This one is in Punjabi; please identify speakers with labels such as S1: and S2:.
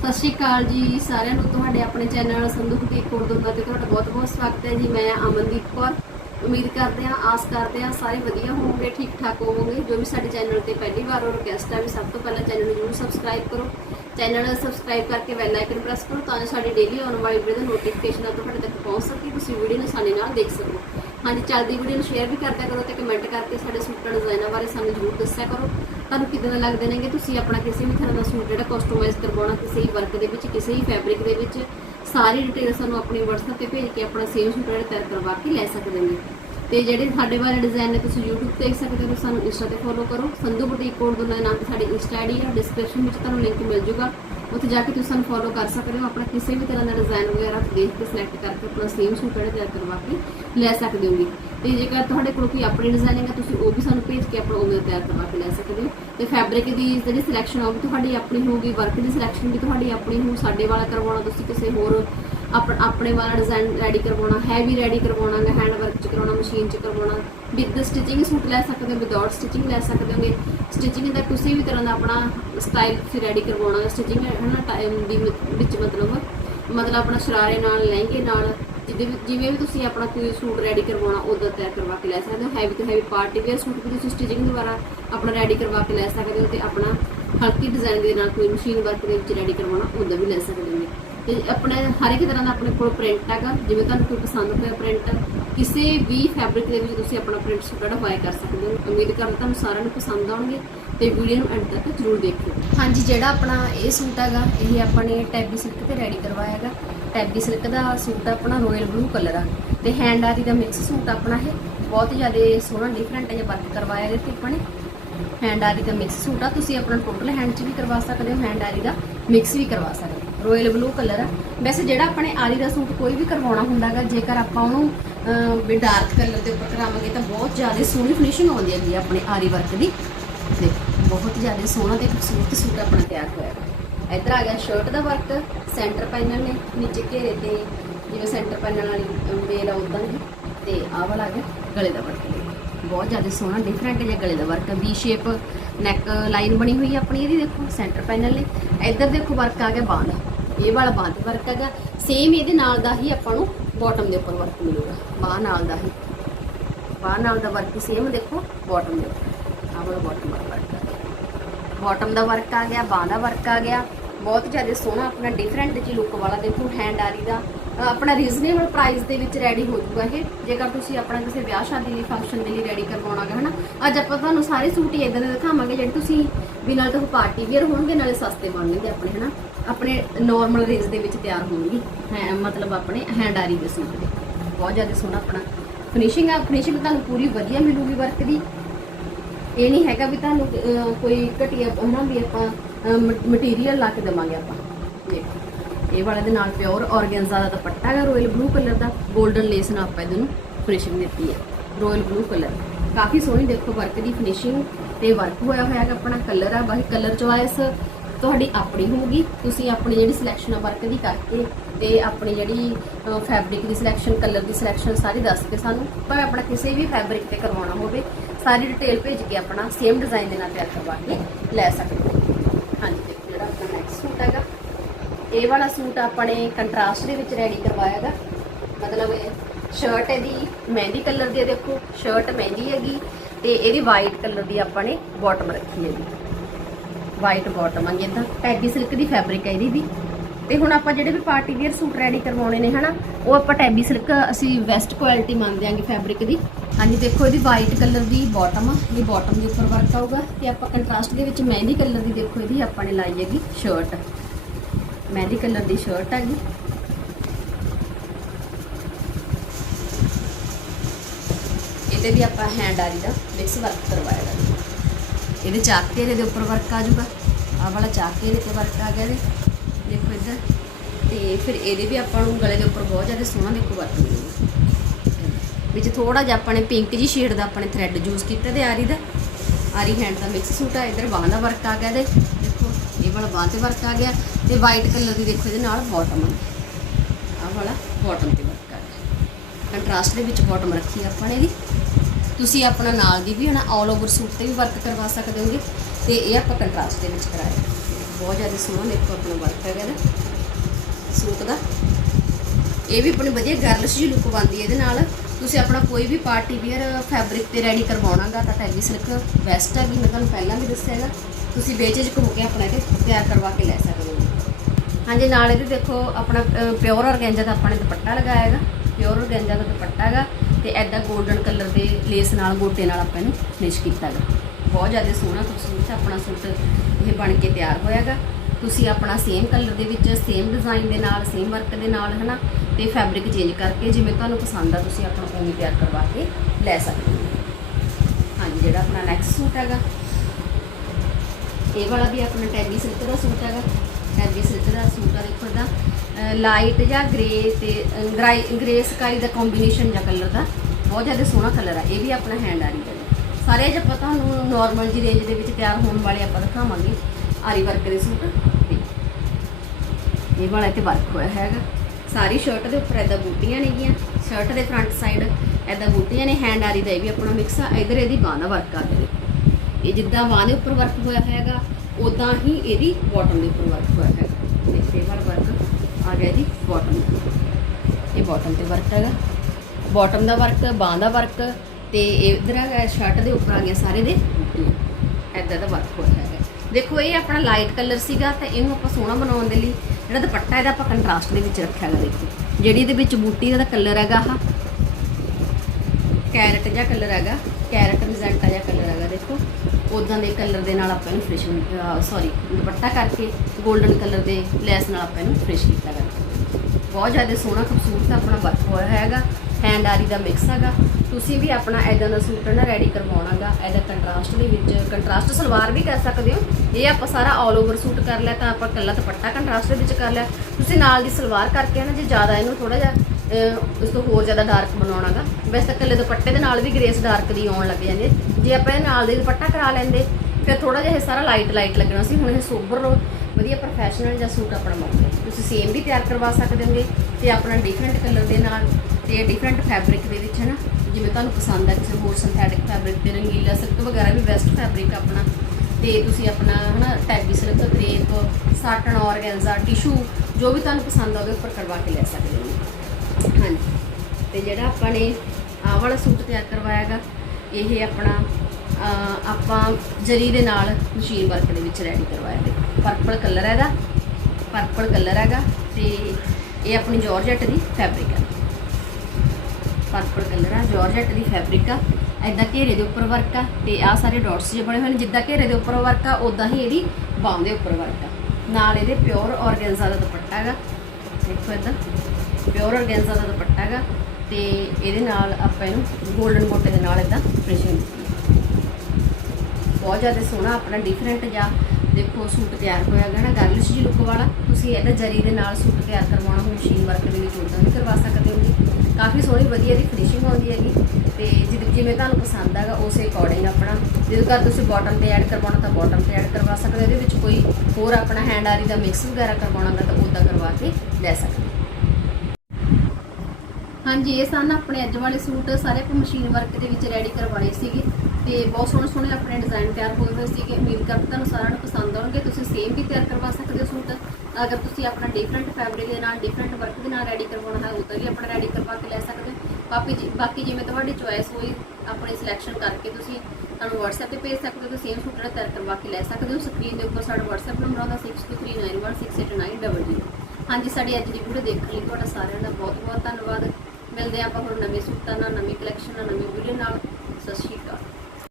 S1: ਸਤਿ ਸ਼੍ਰੀ ਅਕਾਲ ਜੀ ਸਾਰਿਆਂ ਨੂੰ, ਤੁਹਾਡੇ ਆਪਣੇ ਚੈਨਲ ਸੰਧੂ ਬੁਟੀਕ ਕੋਟਦੁੱਗਾ ਤੇ ਤੁਹਾਡਾ ਬਹੁਤ-ਬਹੁਤ ਸਵਾਗਤ ਹੈ ਜੀ। ਮੈਂ ਅਮਨਦੀਪ ਕੌਰ, ਉਮੀਦ ਕਰਦੇ ਹਾਂ, ਆਸ ਕਰਦੇ ਹਾਂ ਸਾਰੇ ਵਧੀਆ ਹੋਵੋਗੇ, ਠੀਕ ਠਾਕ ਹੋਵੋਗੇ। ਜੋ ਵੀ ਸਾਡੇ ਚੈਨਲ ਤੇ ਪਹਿਲੀ ਵਾਰ ਉਹ ਰਿਕਵੈਸਟ ਹੈ ਵੀ ਸਭ ਤੋਂ ਪਹਿਲਾਂ ਚੈਨਲ ਨੂੰ ਜਰੂਰ ਸਬਸਕ੍ਰਾਈਬ ਕਰੋ। ਚੈਨਲ ਨੂੰ ਸਬਸਕ੍ਰਾਈਬ ਕਰਕੇ ਬੈਲ ਆਈਕਨ ਪ੍ਰੈਸ ਕਰੋ ਤਾਂ ਜੋ ਸਾਡੀ ਡੇਲੀ ਆਉਣ ਵਾਲੀ ਵੀਡੀਓ ਦਾ ਨੋਟੀਫਿਕੇਸ਼ਨ ਆ ਤੁਹਾਡੇ ਤੱਕ ਪਹੁੰਚ ਸਕੇ, ਤੁਸੀਂ ਵੀਡੀਓ ਨੂੰ ਆਸਾਨੀ ਨਾਲ ਦੇਖ ਸਕੋ। ਹਾਂਜੀ, ਚੱਲਦੀ ਵੀਡੀਓ ਨੂੰ ਸ਼ੇਅਰ ਵੀ ਕਰਦਿਆ ਕਰੋ ਤੇ ਕਮੈਂਟ ਕਰਕੇ ਸਾਡੇ ਸੂਟਾਂ ਡਿਜ਼ਾਈਨਾਂ ਬਾਰੇ ਸਾਨੂੰ ਜਰੂਰ ਦੱਸਿਆ ਕਰੋ। ਤੁਹਾਨੂੰ ਕਿਦਾਂ ਦਾ ਲੱਗਦੇ ਕਿ ਤੁਸੀਂ ਆਪਣਾ ਕਿਸੇ ਵੀ ਤਰ੍ਹਾਂ ਦਾ ਸੂਟ ਜਿਹੜਾ ਕਸਟਮਾਈਜ਼ ਕਰਵਾਉਣਾ, ਕਿਸੇ ਹੀ ਵਰਕ ਦੇ ਵਿੱਚ, ਕਿਸੇ ਹੀ ਫੈਬਰਿਕ ਦੇ ਵਿੱਚ, ਸਾਰੀ ਡਿਟੇਲ ਸਾਨੂੰ ਆਪਣੇ WhatsApp ਤੇ ਭੇਜ ਕੇ ਆਪਣਾ ਸੇਮ ਸੂਟ ਜਿਹੜਾ ਤਿਆਰ ਕਰਵਾ ਕੇ ਲੈ ਸਕਦੇ ਨੇ ਤੇ ਜਿਹੜੇ ਸਾਡੇ ਬਾਰੇ ਡਿਜ਼ਾਈਨ ਨੇ, ਤੁਸੀਂ YouTube ਤੇ ਦੇਖ ਸਕਦੇ ਹੋ, ਸਾਨੂੰ Insta ਤੇ ਫੋਲੋ ਕਰੋ। ਸੰਧੂ ਬੁਟੀਕ ਕੋਡ ਦੋਨਾਂ ਦੇ ਨਾਮ ਤੇ ਸਾਡੀ Insta ਆਈਡੀ ਹੈ ਡਿਸਕ੍ਰਿਪਸ਼ਨ ਵਿੱਚ ਤੁਹਾਨੂੰ ਲਿੰਕ ਮਿਲ ਜੂਗਾ। ਉੱਥੇ ਜਾ ਕੇ ਤੁਸੀਂ ਸਾਨੂੰ ਫੋਲੋ ਕਰ ਸਕਦੇ ਹੋ, ਆਪਣਾ ਕਿਸੇ ਵੀ ਤਰ੍ਹਾਂ ਦਾ ਡਿਜ਼ਾਈਨ ਵਗੈਰਾ ਦੇਖ ਕੇ ਸਿਲੈਕਟ ਕਰਕੇ ਆਪਣਾ ਸੇਮ ਸੂਟ ਜਿਹੜਾ ਤਿਆਰ ਕਰਵਾ ਕੇ ਲੈ ਸਕਦੇ ਹੋਗੇ। ਤੇ ਜੇਕਰ ਤੁਹਾਡੇ ਕੋਲ ਕੋਈ ਆਪਣੀ ਡਿਜ਼ਾਈਨਿੰਗ ਹੈ, ਤੁਸੀਂ ਉਹ ਵੀ ਸਾਨੂੰ ਭੇਜ ਕੇ ਆਪਣਾ ਉਵੇਂ ਤਿਆਰ ਕਰਵਾ ਕੇ ਲੈ ਸਕਦੇ ਹੋ। ਤੇ ਫੈਬਰਿਕ ਦੀ ਜਿਹੜੀ ਸਿਲੈਕਸ਼ਨ ਹੋਊਗੀ ਤੁਹਾਡੀ ਆਪਣੀ ਹੋਊਗੀ। ਵਰਕ ਦੀ ਸਿਲੈਕਸ਼ਨ ਵੀ ਤੁਹਾਡੀ ਆਪਣੀ ਹੋ ਸਾਡੇ ਵਾਲਾ ਕਰਵਾਉਣਾ, ਤੁਸੀਂ ਕਿਸੇ ਹੋਰ ਆਪ- ਆਪਣੇ ਵਾਲਾ ਡਿਜ਼ਾਈਨ ਰੈਡੀ ਕਰਵਾਉਣਾ ਹੈਵੀ ਰੈਡੀ ਕਰਵਾਉਣਾ ਹੈ ਹੈਂਡ ਵਰਕ ਚ ਕਰਵਾਉਣਾ ਮਸ਼ੀਨ ਚ ਕਰਵਾਉਣਾ ਵਿਦ ਸਟਿਚਿੰਗ ਸੂਟ ਲੈ ਸਕਦੇ ਹੋ ਵਿਦਆਊਟ ਸਟਿਚਿੰਗ ਲੈ ਸਕਦੇ ਹੋਗੇ। ਸਟਿਚਿੰਗ ਦਾ ਕਿਸੇ ਵੀ ਤਰ੍ਹਾਂ ਦਾ ਆਪਣਾ ਸਟਾਈਲ ਤੁਸੀਂ ਰੈਡੀ ਕਰਵਾਉਣਾ। ਸਟਿਚਿੰਗ ਹੈ ਨਾ ਟਾਈਮ ਦੀ ਵਿੱਚ ਮਤਲਬ ਮਤਲਬ ਆਪਣਾ ਸ਼ਰਾਰੇ ਨਾਲ, ਲਹਿੰਗੇ ਨਾਲ ਜਿਹਦੇ ਵਿੱਚ ਜਿਵੇਂ ਵੀ ਤੁਸੀਂ ਆਪਣਾ ਕੋਈ ਸੂਟ ਰੈਡੀ ਕਰਵਾਉਣਾ ਉਦੋਂ ਤਿਆਰ ਕਰਵਾ ਕੇ ਲੈ ਸਕਦੇ ਹੋ। ਹੈਵੀ ਤੋਂ ਹੈਵੀ ਪਾਰਟੀ ਵੇਅਰ ਸੂਟ ਵੀ ਤੁਸੀਂ ਸਟਿਚਿੰਗ ਦੁਆਰਾ ਆਪਣਾ ਰੈਡੀ ਕਰਵਾ ਕੇ ਲੈ ਸਕਦੇ ਹੋ ਤੇ ਆਪਣਾ ਹਲਕੀ ਡਿਜ਼ਾਈਨ ਦੇ ਨਾਲ ਕੋਈ ਮਸ਼ੀਨ ਵਰਕ ਦੇ ਵਿੱਚ ਰੈਡੀ ਕਰਵਾਉਣਾ ਉਦੋਂ ਵੀ ਲੈ ਸਕਦੇ ਹੋ। ਤੇ ਆਪਣੇ ਹਰ ਇੱਕ ਤਰ੍ਹਾਂ ਦਾ ਆਪਣੇ ਕੋਲ ਪ੍ਰਿੰਟ ਹੈਗਾ। ਜਿਵੇਂ ਤੁਹਾਨੂੰ ਕੋਈ ਪਸੰਦ ਹੋਇਆ ਪ੍ਰਿੰਟ ਕਿਸੇ ਵੀ ਫੈਬਰਿਕ ਦੇ ਵਿੱਚ ਤੁਸੀਂ ਆਪਣਾ ਪ੍ਰਿੰਟ ਸੂਟ ਜਿਹੜਾ ਕਰ ਸਕਦੇ ਹੋ। ਉਮੀਦ ਕਰਦਾ ਤੁਹਾਨੂੰ ਸਾਰਿਆਂ ਨੂੰ ਪਸੰਦ ਆਉਣਗੇ ਤੇ ਵੀਡੀਓ ਨੂੰ ਐਂਡ ਤੱਕ ਜ਼ਰੂਰ ਦੇਖਿਓ। ਹਾਂਜੀ, ਜਿਹੜਾ ਆਪਣਾ ਇਹ ਸੂਟ ਹੈਗਾ, ਇਹ ਆਪਣੇ ਟੈਬੀ ਸਿਲਕ ਤੇ ਰੈਡੀ ਕਰਵਾਇਆ ਹੈਗਾ। ਟੈਬੀ ਸਿਲਕ ਦਾ ਸੂਟ ਆਪਣਾ ਰੋਇਲ ਬਲੂ ਕਲਰ ਆ ਤੇ ਹੈਂਡ ਆਰੀ ਦਾ ਮਿਕਸ ਸੂਟ ਆਪਣਾ ਇਹ ਬਹੁਤ ਜ਼ਿਆਦਾ ਸੋਹਣਾ ਡਿਫਰੈਂਟ ਜਿਹਾ ਵਰਕ ਕਰਵਾਇਆ ਇਹਦੇ ਤੇ ਆਪਾਂ ਨੇ। ਹੈਂਡ ਆਰੀ ਦਾ ਮਿਕਸ ਸੂਟ ਆ, ਤੁਸੀਂ ਆਪਣਾ ਟੋਟਲ ਹੈਂਡ 'ਚ ਵੀ ਕਰਵਾ ਸਕਦੇ ਹੋ ਹੈਂਡ ਆਰੀ ਦਾ ਮਿਕਸ ਵੀ ਕਰਵਾ ਸਕਦੇ ਹੋ। ਰੋਇਲ ਬਲੂ ਕਲਰ ਆ। ਵੈਸੇ ਜਿਹੜਾ ਆਪਣੇ ਆਰੀ ਦਾ ਸੂਟ ਕੋਈ ਵੀ ਕਰਵਾਉਣਾ ਹੁੰਦਾਗਾ, ਜੇਕਰ ਆਪਾਂ ਉਹਨੂੰ ਵੀ ਡਾਰਕ ਕਲਰ ਦੇ ਉੱਪਰ ਕਰਾਵਾਂਗੇ ਤਾਂ ਬਹੁਤ ਜ਼ਿਆਦਾ ਸੋਹਣੀ ਫਿਨਿਸ਼ਿੰਗ ਆਉਂਦੀ ਹੈਗੀ ਆ ਆਪਣੇ ਆਰੀ ਵਰਕ ਦੀ। ਦੇਖੋ ਬਹੁਤ ਜ਼ਿਆਦਾ ਸੋਹਣਾ ਤੇ ਖੂਬਸੂਰਤ ਸੂਟ ਆਪਣਾ ਤਿਆਰ ਹੋਇਆ। ਹੈ ਇੱਧਰ ਆ ਗਿਆ ਸ਼ਰਟ ਦਾ ਵਰਕ ਸੈਂਟਰ ਪੈਨਲ ਨੇ ਨੀਚੇ ਘੇਰੇ ਤੇ ਜਿਵੇਂ ਸੈਂਟਰ ਪੈਨਲ ਵਾਲੀ ਮੇਲ ਆ ਉਦਾਂ ਦੀ, ਤੇ ਆਹ ਵਾਲਾ ਆ ਗਿਆ ਗਲੇ ਦਾ ਵਰਕ। ਬਹੁਤ ਜ਼ਿਆਦਾ ਸੋਹਣਾ ਡਿਫਰੈਂਟ ਜਿਹਾ ਗਲੇ ਦਾ ਵਰਕ ਹੈ ਵੀ ਸ਼ੇਪ ਨੈਕ ਲਾਈਨ ਬਣੀ ਹੋਈ ਆਪਣੀ ਇਹਦੀ, ਦੇਖੋ ਸੈਂਟਰ ਪੈਨਲ ਨੇ। ਇੱਧਰ ਦੇਖੋ ਵਰਕ ਆ ਗਿਆ ਬਾਂਹ ਦਾ, ਇਹ ਵਾਲਾ ਬਾਂਹ ਦਾ ਵਰਕ ਹੈਗਾ ਸੇਮ ਇਹਦੇ ਨਾਲ ਦਾ ਹੀ ਆਪਾਂ ਨੂੰ ਬਾਟਮ ਦੇ ਉੱਪਰ ਵਰਕ ਮਿਲੂਗਾ, ਬਾਂਹ ਨਾਲ ਦਾ ਹੀ। ਬਾਂਹ ਨਾਲ ਦਾ ਵਰਕ ਸੇਮ ਦੇਖੋ ਬਾਟਮ ਦੇ ਉੱਪਰ। ਆਹ ਵਾਲਾ ਬਾਟਮ ਵਾਲਾ ਵਰਕ ਆ ਬਾਟਮ ਦਾ ਵਰਕ ਆ ਗਿਆ, ਬਾਂਹ ਦਾ ਵਰਕ ਆ ਗਿਆ। ਬਹੁਤ ਜ਼ਿਆਦਾ ਸੋਹਣਾ ਆਪਣਾ ਡਿਫਰੈਂਟ ਜੀ ਲੁੱਕ ਵਾਲਾ ਦੇਖੋ ਹੈਂਡ ਆਰੀ ਦਾ। ਆਪਣਾ ਰੀਜ਼ਨੇਬਲ ਪ੍ਰਾਈਸ ਦੇ ਵਿੱਚ ਰੈਡੀ ਹੋ ਜਾਊਗਾ ਇਹ। ਜੇਕਰ ਤੁਸੀਂ ਆਪਣਾ ਕਿਸੇ ਵਿਆਹ ਸ਼ਾਦੀ ਲਈ ਫੰਕਸ਼ਨ ਦੇ ਲਈ ਰੈਡੀ ਕਰਵਾਉਣਾ ਹੈ ਹਨਾ? ਅੱਜ ਆਪਾਂ ਤੁਹਾਨੂੰ ਸਾਰੇ ਸੂਟ ਹੀ ਇਦਾਂ ਦੇ ਦਿਖਾਵਾਂਗੇ, ਜਿਹੜੇ ਤੁਸੀਂ ਵੀ ਨਾਲ ਤਾਂ ਪਾਰਟੀ ਵੇਅਰ ਹੋਣਗੇ, ਨਾਲੇ ਸਸਤੇ ਬਣਨਗੇ ਆਪਣੇ, ਹਨਾ? ਆਪਣੇ ਨਾਰਮਲ ਰੇਂਜ ਦੇ ਵਿੱਚ ਤਿਆਰ ਹੋਣਗੇ। ਹੈ, ਮਤਲਬ ਆਪਣੇ ਹੈਂਡ ਆਰੀ ਦੇ ਸੂਟ ਦੇ। ਬਹੁਤ ਜ਼ਿਆਦਾ ਸੋਹਣਾ ਆਪਣਾ ਫਿਨਿਸ਼ਿੰਗ ਆ। ਫਿਨਿਸ਼ਿੰਗ ਤੁਹਾਨੂੰ ਪੂਰੀ ਵਧੀਆ ਮਿਲੂਗੀ ਵਰਕ ਦੀ। ਇਹ ਨਹੀਂ ਹੈਗਾ ਵੀ ਤੁਹਾਨੂੰ ਕੋਈ ਘਟੀਆ ਹਨਾ ਵੀ ਆਪਾਂ ਮਟੀਰੀਅਲ ਲਾ ਕੇ ਦਵਾਂਗੇ ਆਪਾਂ। ਦੇਖੋ, ਇਹ ਵਾਲੇ ਦੇ ਨਾਲ ਪਿਓਰ ਔਰਗੈਂਜ਼ਾ ਦਾ ਦੁਪੱਟਾ ਹੈ ਰਾਇਲ ਬਲੂ ਕਲਰ ਦਾ। 골ਡਨ ਲੇਸ ਨਾਲ ਆਪਾਂ ਇਹਦੇ ਨੂੰ ਫਿਨਿਸ਼ਿੰਗ ਦਿੱਤੀ ਹੈ ਰਾਇਲ ਬਲੂ ਕਲਰ ਕਾਫੀ ਸੋਹਣੀ ਦੇਖੋ ਵਰਕ ਦੀ ਫਿਨਿਸ਼ਿੰਗ ਤੇ ਵਰਕ ਹੋਇਆ ਹੋਇਆ ਹੈ ਆਪਣਾ ਕਲਰ ਆ ਬਾਕੀ ਕਲਰ ਚੋਇਸ ਤੁਹਾਡੀ ਆਪਣੀ ਹੋਊਗੀ। ਤੁਸੀਂ ਆਪਣੀ ਜਿਹੜੀ ਸਿਲੈਕਸ਼ਨ ਆ ਵਰਕ ਦੀ ਕਰਕੇ ਤੇ ਆਪਣੀ ਜਿਹੜੀ ਫੈਬਰਿਕ ਦੀ ਸਿਲੈਕਸ਼ਨ ਕਲਰ ਦੀ ਸਿਲੈਕਸ਼ਨ ਸਾਰੀ ਦੱਸ ਕੇ ਸਾਨੂੰ, ਭਾਵੇਂ ਆਪਣਾ ਕਿਸੇ ਵੀ ਫੈਬਰਿਕ ਤੇ ਕਰਵਾਉਣਾ ਹੋਵੇ, ਸਾਰੀ ਡਿਟੇਲ ਭੇਜ ਕੇ ਆਪਣਾ ਸੇਮ ਡਿਜ਼ਾਈਨ ਦੇ ਨਾਲ ਤਿਆਰ ਕਰਵਾ ਕੇ ਲੈ ਸਕਦੇ ਹੋ ਹਾਂਜੀ ਦੇਖੋ ਜਿਹੜਾ ਆਪਣਾ ਨੈਕਸਟ ਸੂਟ ਹੈਗਾ ਇਹ ਵਾਲਾ ਸੂਟ ਆਪਾਂ ਨੇ ਕੰਟਰਾਸਟ ਦੇ ਵਿੱਚ ਰੈਡੀ ਕਰਵਾਇਆ ਹੈਗਾ ਮਤਲਬ ਸ਼ਰਟ ਇਹਦੀ ਮਹਿੰਦੀ ਕਲਰ ਦੀ ਹੈ ਦੇਖੋ ਸ਼ਰਟ ਮਹਿੰਦੀ ਹੈਗੀ ਤੇ ਇਹਦੀ ਵਾਈਟ ਕਲਰ ਦੀ ਆਪਾਂ ਨੇ ਬਾਟਮ ਰੱਖੀ ਹੈਗੀ। ਵਾਈਟ ਬਾਟਮ ਆ, ਜਿੱਦਾਂ ਟੈਗੀ ਸਿਲਕ ਦੀ ਫੈਬਰਿਕ ਹੈ ਇਹਦੀ ਵੀ। ਤੇ ਹੁਣ ਆਪਾਂ ਜਿਹੜੇ ਵੀ ਪਾਰਟੀ ਵੇਅਰ ਸੂਟ ਰੈਡੀ ਕਰਵਾਉਣੇ ਨੇ, ਹਨਾ, ਉਹ ਆਪਾਂ ਟੈਬੀ ਸਿਲਕ ਅਸੀਂ ਵੈਸਟ ਕੁਆਲਿਟੀ ਮੰਨਦੇ ਆਂਗੇ ਫੈਬਰਿਕ ਦੀ। ਹਾਂਜੀ, ਦੇਖੋ, ਇਹਦੀ ਵਾਈਟ ਕਲਰ ਦੀ ਬਾਟਮ ਆ, ਇਹ ਬਾਟਮ ਦੇ ਉੱਪਰ ਵਰਕ ਆਊਗਾ ਤੇ ਆਪਾਂ ਕੰਟਰਾਸਟ ਦੇ ਵਿੱਚ ਮਹਿੰਦੀ ਕਲਰ ਦੀ ਦੇਖੋ, ਇਹਦੀ ਆਪਾਂ ਨੇ ਲਾਈ ਹੈਗੀ ਸ਼ਰਟ ਮਹਿੰਦੀ ਕਲਰ ਦੀ ਸ਼ਰਟ ਹੈਗੀ ਇਹਦੇ ਵੀ ਆਪਾਂ ਹੈਂਡ ਆਰੀ ਦਾ ਮਿਕਸ ਵਰਕ ਕਰਵਾਇਆ ਹੈ ਇਹਦੇ ਚਾਕ ਘੇਰੇ ਦੇ ਉੱਪਰ ਵਰਕ ਆ ਜਾਊਗਾ। ਆਹ ਵਾਲਾ ਚਾਕ ਘੇਰੇ ਤੇ ਵਰਕ ਆ ਗਿਆ ਇਹਦੇ। ਦੇਖੋ ਇੱਧਰ। ਤੇ ਫਿਰ ਇਹਦੇ ਵੀ ਆਪਾਂ ਨੂੰ ਗਲੇ ਦੇ ਉੱਪਰ ਬਹੁਤ ਜ਼ਿਆਦਾ ਸੋਹਣਾ ਦੇਖੋ ਵਰਕ ਮਿਲੂਗਾ। ਵਿੱਚ ਥੋੜਾ ਜਿਹਾ ਆਪਾਂ ਨੇ ਪਿੰਕ ਜੀ ਸ਼ੇਡ ਦਾ ਆਪਣੇ ਥ੍ਰੈਡ ਯੂਜ਼ ਕੀਤਾ ਤੇ ਆਰੀ ਦਾ। ਆਰੀ ਹੈਂਡ ਦਾ ਮਿਕਸ ਸੂਟ ਆ। ਇਧਰ ਬਾਹਾਂ ਦਾ ਵਰਕ ਆ ਗਿਆ ਦੇ ਇਹ ਵਾਲਾ ਬਾਹਾਂ ਤੇ ਵਰਕ ਆ ਗਿਆ ਤੇ ਵਾਈਟ ਕਲਰ ਦੀ ਦੇਖੋ ਇਹਦੇ ਨਾਲ ਬਾਟਮ ਆਹ ਵਾਲਾ ਬਾਟਮ ਤੇ ਵਰਕ ਆ ਗਿਆ। ਕੰਟਰਾਸਟ ਦੇ ਵਿੱਚ ਬਾਟਮ ਰੱਖੀ ਆਪਾਂ ਨੇ ਇਹਦੀ ਤੁਸੀਂ ਆਪਣਾ ਨਾਲ ਦੀ ਵੀ ਹਨਾ ਆਲ ਓਵਰ ਸੂਟ ਤੇ ਵੀ ਵਰਕ ਕਰਵਾ ਸਕਦੇ ਹੋਗੇ ਤੇ ਇਹ ਆਪਾਂ ਕੰਟਰਾਸਟ ਦੇ ਵਿੱਚ ਕਰਾਇਆ। ਬਹੁਤ ਜ਼ਿਆਦਾ ਸੋਹਣਾ ਦੇਖੋ ਆਪਣਾ ਵਰਕ ਹੈਗਾ ਇਹਦਾ ਸੂਟ ਦਾ। ਇਹ ਵੀ ਆਪਣੀ ਵਧੀਆ ਗਰਲਿਸ਼ ਜੀ ਲੁੱਕ ਬਣਦੀ ਹੈ ਇਹਦੇ ਨਾਲ। ਤੁਸੀਂ ਆਪਣਾ ਕੋਈ ਵੀ ਪਾਰਟੀ ਵੇਅਰ ਫੈਬਰਿਕ ਤੇ ਰੈਡੀ ਕਰਵਾਉਣਾਗਾ ਤਾਂ ਟੈਗੀ ਸਿਲਕ ਬੈਸਟ ਹੈ ਵੀ ਮੈਂ ਤੁਹਾਨੂੰ ਪਹਿਲਾਂ ਵੀ ਦੱਸਿਆ ਹੈਗਾ। ਤੁਸੀਂ ਬੇਚਿਜਕ ਘੁੰਮ ਕੇ ਆਪਣਾ ਇਹ ਤਿਆਰ ਕਰਵਾ ਕੇ ਲੈ ਸਕਦੇ ਹੋ। ਹਾਂਜੀ, ਨਾਲ ਇਹਦੇ ਦੇਖੋ, ਆਪਣਾ ਪਿਓਰ ਔਰਗੈਂਜਾ ਦਾ ਆਪਾਂ ਨੇ ਦੁਪੱਟਾ ਲਗਾਇਆ ਹੈਗਾ। ਪਿਓਰ ਔਰਗੈਂਜਾ ਦਾ ਦੁਪੱਟਾ ਹੈਗਾ ਤੇ ਐਦਾਂ 골ਡਨ ਕਲਰ ਦੇ ਲੇਸ ਨਾਲ, ਗੋਟੇ ਨਾਲ ਆਪਾਂ ਇਹਨੂੰ ਫਿਨਿਸ਼ ਕੀਤਾ ਹੈਗਾ। ਬਹੁਤ ਜ਼ਿਆਦਾ ਸੋਹਣਾ, ਖੂਬਸੂਰਤ ਆਪਣਾ ਸੂਟ ਇਹ ਬਣ ਕੇ ਤਿਆਰ ਹੋਇਆਗਾ ਤੁਸੀਂ ਆਪਣਾ ਸੇਮ ਕਲਰ ਦੇ ਵਿੱਚ ਸੇਮ ਡਿਜ਼ਾਈਨ ਦੇ ਨਾਲ ਸੇਮ ਵਰਕ ਦੇ ਨਾਲ, ਹਨਾ? ਤੇ ਫੈਬਰਿਕ ਚੇਂਜ ਕਰਕੇ ਜਿਵੇਂ ਤੁਹਾਨੂੰ ਪਸੰਦ ਆ, ਤੁਸੀਂ ਆਪਣਾ ਉਵੇਂ ਤਿਆਰ ਕਰਵਾ ਕੇ ਲੈ ਸਕਦੇ ਹੋ। ਹਾਂਜੀ, ਜਿਹੜਾ ਆਪਣਾ ਨੈਕਸਟ ਸੂਟ ਹੈਗਾ, ਇਹ ਵਾਲਾ ਵੀ ਆਪਣਾ ਟੈਗੀ ਸਿਲਕ ਦਾ ਸੂਟ ਹੈਗਾ। ਟੈਗੀ ਸਿਲਕ ਦਾ ਸੂਟ ਆ, ਦੇਖੋ ਇਹਦਾ ਲਾਈਟ ਜਾਂ ਗ੍ਰੇ ਤੇ ਗ੍ਰਾਈ ਗ੍ਰੇ ਸਕਾਈ ਦਾ ਕੰਬੀਨੇਸ਼ਨ ਜਾਂ ਕਲਰ ਦਾ, ਬਹੁਤ ਜ਼ਿਆਦਾ ਸੋਹਣਾ ਕਲਰ ਆ, ਇਹ ਵੀ ਆਪਣਾ ਹੈਂਡ ਆਰੀ ਦਾ ਹੈ। ਸਾਰੇ ਜੇ ਪਤਾ ਤੁਹਾਨੂੰ ਨਾਰਮਲ ਜੀ ਰੇਂਜ ਦੇ ਵਿੱਚ ਤਿਆਰ ਹੋਣ ਵਾਲੇ ਆਪਾਂ ਦਿਖਾਵਾਂਗੇ, ਆਰੀ ਵਰਕ ਦੇ ਸੂਟ ਇਹ ਵਾਲਾ ਇੱਥੇ ਵਰਕ ਹੋਇਆ ਹੈਗਾ। ਸਾਰੀ ਸ਼ਰਟ ਦੇ ਉੱਪਰ ਐਦਾਂ ਬੂਟੀਆਂ ਨੇਗੀਆਂ। ਸ਼ਰਟ ਦੇ ਫਰੰਟ ਸਾਈਡ ਐਦਾਂ ਬੂਟੀਆਂ ਨੇ ਹੈਂਡ ਆਰੀ ਦਾ ਇਹ ਵੀ ਆਪਣਾ ਮਿਕਸ ਆ। ਇਧਰ ਇਹਦੀ ਬਾਂਹ ਦਾ ਵਰਕ ਆ ਗਿਆ ਦੇਖੋ। ਇਹ ਜਿੱਦਾਂ ਬਾਂਹ ਦੇ ਉੱਪਰ ਵਰਕ ਹੋਇਆ ਹੈਗਾ ਉਦਾਂ ਹੀ ਇਹਦੀ ਬਾਟਮ ਦੇ ਉੱਪਰ ਵਰਕ ਹੋਇਆ ਹੈਗਾ। ਦੇਖੋ, ਇਹ ਵਾਲਾ ਵਰਕ ਆ ਗਿਆ ਇਹਦੀ ਬਾਟਮ ਇਹ ਬਾਟਮ ਤੇ ਵਰਕ ਹੈਗਾ। ਬਾਟਮ ਦਾ ਵਰਕ ਬਾਂਹ ਦਾ ਵਰਕ ਤੇ ਇਧਰ ਹੈਗਾ ਸ਼ਰਟ ਦੇ ਉੱਪਰ ਆ ਗਿਆ ਸਾਰੇ ਦੇ ਬੂਟੀਆਂ ਐਦਾਂ ਦਾ ਵਰਕ ਹੋਇਆ ਹੈਗਾ। ਦੇਖੋ, ਇਹ ਆਪਣਾ ਲਾਈਟ ਕਲਰ ਸੀਗਾ, ਤਾਂ ਇਹਨੂੰ ਆਪਾਂ ਸੋਹਣਾ ਬਣਾਉਣ ਦੇ ਲਈ ਜਿਹੜਾ ਦੁਪੱਟਾ ਇਹਦਾ ਆਪਾਂ ਕੰਟਰਾਸਟ ਦੇ ਵਿੱਚ ਰੱਖਿਆ ਹੈਗਾ ਦੇਖੋ। ਜਿਹੜੀ ਇਹਦੇ ਵਿੱਚ ਬੂਟੀ ਦਾ ਕਲਰ ਹੈਗਾ ਆਹ ਕੈਰਟ ਜਿਹਾ ਕਲਰ ਹੈਗਾ ਕੈਰਟ ਮੈਜੈਂਟਾ ਜਿਹਾ ਕਲਰ ਹੈਗਾ ਦੇਖੋ। ਉਦਾਂ ਦੇ ਕਲਰ ਦੇ ਨਾਲ ਆਪਾਂ ਇਹਨੂੰ ਫਿਨਿਸ਼ ਸੌਰੀ ਦੁਪੱਟਾ ਕਰਕੇ 골ਡਨ ਕਲਰ ਦੇ ਲੈਸ ਨਾਲ ਆਪਾਂ ਇਹਨੂੰ ਫਿਨਿਸ਼ ਕੀਤਾ ਹੈਗਾ। ਬਹੁਤ ਜ਼ਿਆਦਾ ਸੋਹਣਾ, ਖੂਬਸੂਰਤ ਆਪਣਾ ਵਰਕ ਹੋਇਆ ਹੈਗਾ। ਹੈਂਡ ਆਰੀ ਦਾ ਮਿਕਸ ਹੈਗਾ। ਤੁਸੀਂ ਵੀ ਆਪਣਾ ਐਦਾਂ ਦਾ ਸੂਟ ਨਾ ਰੈਡੀ ਕਰਵਾਉਣਾਗਾ ਐਦਾ ਕੰਟਰਾਸਟ ਦੇ ਵਿੱਚ। ਕੰਟਰਾਸਟ ਸਲਵਾਰ ਵੀ ਕਰ ਸਕਦੇ ਹੋ। ਇਹ ਆਪਾਂ ਸਾਰਾ ਆਲ ਓਵਰ ਸੂਟ ਕਰ ਲਿਆ ਤਾਂ ਆਪਾਂ ਕੱਲਾ ਦੁਪੱਟਾ ਕੰਟਰਾਸਟ ਦੇ ਵਿੱਚ ਕਰ ਲਿਆ। ਤੁਸੀਂ ਨਾਲ ਦੀ ਸਲਵਾਰ ਕਰਕੇ ਨਾ ਜੇ ਜ਼ਿਆਦਾ ਇਹਨੂੰ ਥੋੜਾ ਜਿਹਾ ਅਹ, ਇਸ ਤੋਂ ਹੋਰ ਜ਼ਿਆਦਾ ਡਾਰਕ ਬਣਾਉਣਾਗਾ। ਵੈਸੇ ਤਾਂ ਕੱਲੇ ਦੁਪੱਟੇ ਦੇ ਨਾਲ ਵੀ ਗ੍ਰੇਸ ਡਾਰਕ ਦੀ ਆਉਣ ਲੱਗ ਜਾਂਦੀ। ਹੈ। ਜੇ ਆਪਾਂ ਇਹ ਨਾਲ ਦੇ ਦੁਪੱਟਾ ਕਰਾ ਲੈਂਦੇ ਫਿਰ ਥੋੜਾ ਜਿਹਾ ਇਹ ਸਾਰਾ ਲਾਈਟ ਲਾਈਟ ਲੱਗਣਾ ਸੀ। ਹੁਣ ਇਹ ਸੋਬਰ ਵਧੀਆ ਪ੍ਰੋਫੈਸ਼ਨਲ ਜਿਹਾ ਸੂਟ ਆਪਣਾ ਮੰਗਦੇ ਗਿਆ ਤੁਸੀਂ ਸੇਮ ਵੀ ਤਿਆਰ ਕਰਵਾ ਸਕਦੇ ਹੋਗੇ ਤੇ ਆਪਣਾ ਡਿਫਰੈਂਟ ਕਲਰ ਦੇ ਨਾਲ। ਤੇ ਡਿਫਰੈਂਟ ਫੈਬਰਿਕ ਦੇ ਵਿੱਚ ਹੈ ਨਾ, ਜਿਵੇਂ ਤੁਹਾਨੂੰ ਪਸੰਦ ਹੈ ਕਿਸੇ ਹੋਰ ਸਿੰਥੈਟਿਕ ਫੈਬਰਿਕ ਤੇ ਰੰਗੀਲਾ ਸਿਲਕ ਵਗੈਰਾ ਵੀ ਬੈਸਟ ਫੈਬਰਿਕ ਆਪਣਾ। ਤੇ ਤੁਸੀਂ ਆਪਣਾ, ਹਨਾ tabby silk crepe satin organza tissue ਜੋ ਵੀ ਤੁਹਾਨੂੰ ਪਸੰਦ ਆਵੇ ਉੱਪਰ ਕਰਵਾ ਕੇ ਲੈ ਸਕਦੇ ਹੋ। ਹਾਂਜੀ। ਤੇ ਜਿਹੜਾ ਆਪਾਂ ਨੇ ਆਹ ਵਾਲਾ ਸੂਟ ਤਿਆਰ ਕਰਵਾਇਆਗਾ ਇਹ ਆਪਣਾ ਆਪਾਂ ਜਰੀ ਦੇ ਨਾਲ ਮਸ਼ੀਨ ਵਰਕ ਦੇ ਵਿੱਚ ਰੈਡੀ ਕਰਵਾਇਆ ਤੇ ਪਰਪਲ ਕਲਰ ਹੈਗਾ ਪਰਪਲ ਕਲਰ ਹੈਗਾ ਤੇ ਇਹ ਆਪਣੀ ਜਾਰਜਟ ਦੀ ਫੈਬਰਿਕ ਹੈ ਪਰਪਲ ਕਲਰ ਆ ਜਾਰਜਟ ਦੀ ਫੈਬਰਿਕ ਆ ਐਦਾਂ ਘੇਰੇ ਦੇ ਉੱਪਰ ਵਰਕ ਆ, ਤੇ ਆ ਸਾਰੇ ਡਾਟਸ ਜਿਹੇ ਬਣੇ ਹੋਏ ਨੇ, ਜਿੱਦਾਂ ਘੇਰੇ ਦੇ ਉੱਪਰ ਵਰਕ ਆ ਉਦਾਂ ਹੀ ਇਹਦੀ ਬਾਹ ਦੇ ਉੱਪਰ ਵਰਕ ਆ। ਨਾਲ ਇਹਦੇ ਪਿਓਰ ਔਰਗੈਂਜ਼ਾ ਦਾ ਦੁਪੱਟਾ ਹੈਗਾ, ਦੇਖੋ ਇਦਾਂ ਪਿਓਰ ਔਰਗੈਂਜ਼ਾ ਦਾ ਦੁਪੱਟਾ ਹੈਗਾ, ਤੇ ਇਹਦੇ ਨਾਲ ਆਪਾਂ ਇਹਨੂੰ 골ਡਨ ਮੋਟੇ ਦੇ ਨਾਲ ਇਦਾਂ ਫਿਨਿਸ਼ਿੰਗ ਬਹੁਤ ਜ਼ਿਆਦਾ ਸੋਹਣਾ ਆਪਣਾ ਡਿਫਰੈਂਟ ਜਾਂ ਦੇਖੋ ਸੂਟ ਤਿਆਰ ਹੋਇਆ ਹੈਗਾ ਨਾ ਗਰਲਿਸ਼ ਜੀ ਲੁੱਕ ਵਾਲਾ, ਤੁਸੀਂ ਇਹਦਾ ਜਰੀ ਦੇ ਨਾਲ ਸੂਟ ਤਿਆਰ ਕਰਵਾਉਣਾ ਹੋ ਮਸ਼ੀਨ ਵਰਕ ਦੇ ਵਿੱਚ ਉਦਾਂ ਵੀ ਕਰਵਾ ਸਕਦੇ ਹੋ ਜੀ ਕਾਫੀ ਸੋਹਣੀ ਵਧੀਆ ਦੀ ਫਿਨਿਸ਼ਿੰਗ ਆਉਂਦੀ ਹੈਗੀ। ਤੇ ਜਿਵੇਂ ਤੁਹਾਨੂੰ ਪਸੰਦ ਹੈਗਾ, ਉਸੇ ਅਕੋਰਡਿੰਗ ਆਪਣਾ। ਜਦੋਂ ਕਰ ਤੁਸੀਂ ਬਾਟਮ ਤੇ ਐਡ ਕਰਵਾਉਣਾ ਤਾਂ ਬਾਟਮ ਤੇ ਐਡ ਕਰਵਾ ਸਕਦੇ ਇਹਦੇ ਵਿੱਚ ਕੋਈ ਹੋਰ ਆਪਣਾ ਹੈਂਡ ਆਰੀ ਦਾ ਮਿਕਸ ਵਗੈਰਾ ਕਰਵਾਉਣਾ ਤਾਂ ਉਦਾਂ ਕਰਵਾ ਕੇ ਲੈ ਸਕਦੇ ਹਾਂਜੀ, ਇਹ ਸਨ ਆਪਣੇ ਅੱਜ ਵਾਲੇ ਸੂਟ। ਸਾਰੇ ਆਪਾਂ ਮਸ਼ੀਨ ਵਰਕ ਦੇ ਵਿੱਚ ਰੈਡੀ ਕਰਵਾਏ ਸੀਗੇ। ਤੇ ਬਹੁਤ ਸੋਹਣੇ ਸੋਹਣੇ ਆਪਣੇ ਡਿਜ਼ਾਈਨ ਤਿਆਰ ਹੋਏ ਹੋਏ ਸੀਗੇ। ਉਮੀਦ ਕਰਦਾ ਤੁਹਾਨੂੰ ਸਾਰਿਆਂ ਨੂੰ ਪਸੰਦ ਆਉਣਗੇ। ਤੁਸੀਂ ਸੇਮ ਵੀ ਤਿਆਰ ਕਰਵਾ ਸਕਦੇ ਹੋ ਸੂਟ। ਅਗਰ ਤੁਸੀਂ ਆਪਣਾ ਡਿਫਰੈਂਟ ਫੈਬਰਿਕ ਦੇ ਨਾਲ ਡਿਫਰੈਂਟ ਵਰਕ ਦੇ ਨਾਲ ਰੈਡੀ ਕਰਵਾਉਣਾ ਹੈ ਉਹ ਤਾਂ ਵੀ ਆਪਣਾ ਰੈਡੀ ਕਰਵਾ ਕੇ ਲੈ ਸਕਦੇ ਹੋ। ਬਾਕੀ ਜੀ, ਬਾਕੀ ਜਿਵੇਂ ਤੁਹਾਡੀ ਚੋਇਸ ਹੋਈ, ਆਪਣੀ ਸਿਲੈਕਸ਼ਨ ਕਰਕੇ ਤੁਸੀਂ ਤੁਹਾਨੂੰ WhatsApp ਤੇ ਭੇਜ ਸਕਦੇ ਹੋ, ਤੇ ਸੇਮ ਸੂਟ ਜਿਹੜਾ ਤਿਆਰ ਕਰਵਾ ਕੇ ਲੈ ਸਕਦੇ ਹੋ। ਸਕਰੀਨ ਦੇ ਉੱਪਰ ਸਾਡਾ WhatsApp ਨੰਬਰ ਆਉਂਦਾ 6239168999 ਹਾਂਜੀ, ਸਾਡੀ ਅੱਜ ਦੀ ਵੀਡੀਓ ਦੇਖਣ ਲਈ ਤੁਹਾਡਾ ਸਾਰਿਆਂ ਦਾ ਬਹੁਤ ਬਹੁਤ ਧੰਨਵਾਦ। ਮਿਲਦੇ ਹਾਂ ਆਪਾਂ ਹੁਣ ਨਵੇਂ ਸੂਟਾਂ ਨਾਲ, ਨਵੀਂ ਕਲੈਕਸ਼ਨ ਨਾਲ, ਨਵੀਂ ਵੀਡੀਓ ਨਾਲ। ਸਤਿ ਸ਼੍ਰੀ ਅਕਾਲ।